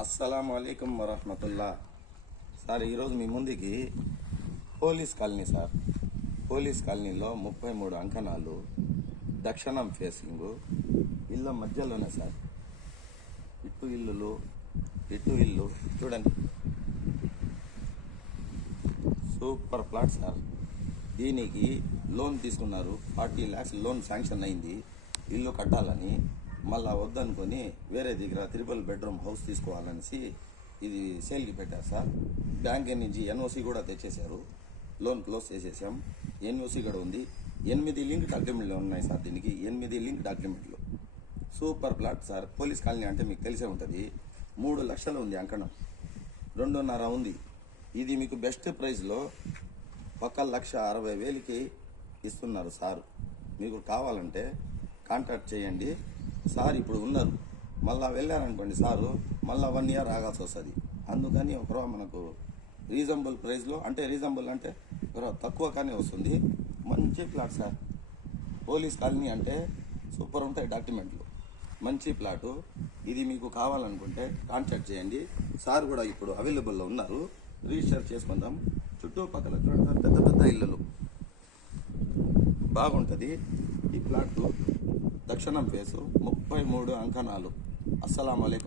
అస్సలాము అలైకుం వరహమతుల్లా. సార్, ఈరోజు మీ ముందుకి పోలీస్ కాలనీ సార్. పోలీస్ కాలనీలో 33 అంకణాలు, దక్షిణం ఫేసింగు, ఇళ్ళ మధ్యలోనే సార్. ఇటు ఇల్లులు, ఇటు ఇల్లు చూడండి. Super plot sir. దీనికి లోన్ తీసుకున్నారు, 40 lakhs లోన్ శాంక్షన్ అయింది ఇల్లు కట్టాలని. మళ్ళా వద్దనుకొని వేరే దగ్గర 3 bedroom హౌస్ తీసుకోవాలనేసి ఇది సేల్కి పెట్టారు సార్. బ్యాంక్ నుంచి ఎన్ఓసి కూడా తెచ్చేశారు, లోన్ క్లోజ్ చేసేసాం. ఎన్ఓసి కూడా ఉంది. 8 లింక్ డాక్యుమెంట్లు ఉన్నాయి సార్. దీనికి 8 లింక్ డాక్యుమెంట్లు. Super plot sir. Police colony అంటే మీకు తెలిసే ఉంటుంది. 3 లక్షలు ఉంది అంకణం, 2.5 ఉంది. ఇది మీకు బెస్ట్ ప్రైస్లో 1,60,000కి ఇస్తున్నారు సార్. మీకు కావాలంటే కాంటాక్ట్ చేయండి సార్. ఇప్పుడు ఉన్నారు, మళ్ళీ వెళ్ళారనుకోండి సారు, మళ్ళీ 1 year ఆగాల్సి వస్తుంది. అందుకని ఒకరో మనకు రీజనబుల్ ప్రైస్లో, అంటే రీజనబుల్ అంటే తక్కువ కానీ వస్తుంది. మంచి ప్లాట్ సార్. పోలీస్ కాలనీ అంటే సూపర్ ఉంటాయి డాక్యుమెంట్లు. మంచి ప్లాటు. ఇది మీకు కావాలనుకుంటే కాంటాక్ట్ చేయండి సార్. కూడా ఇప్పుడు అవైలబుల్లో ఉన్నారు, రిజిస్టర్ చేసుకుందాం. చుట్టుపక్కల చూడండి సార్, పెద్ద పెద్ద ఇళ్ళలు బాగుంటుంది. ఈ ప్లాట్ దక్షిణం ఫేసు, 33 అంకణాలు. అస్సలాము అలైకుం.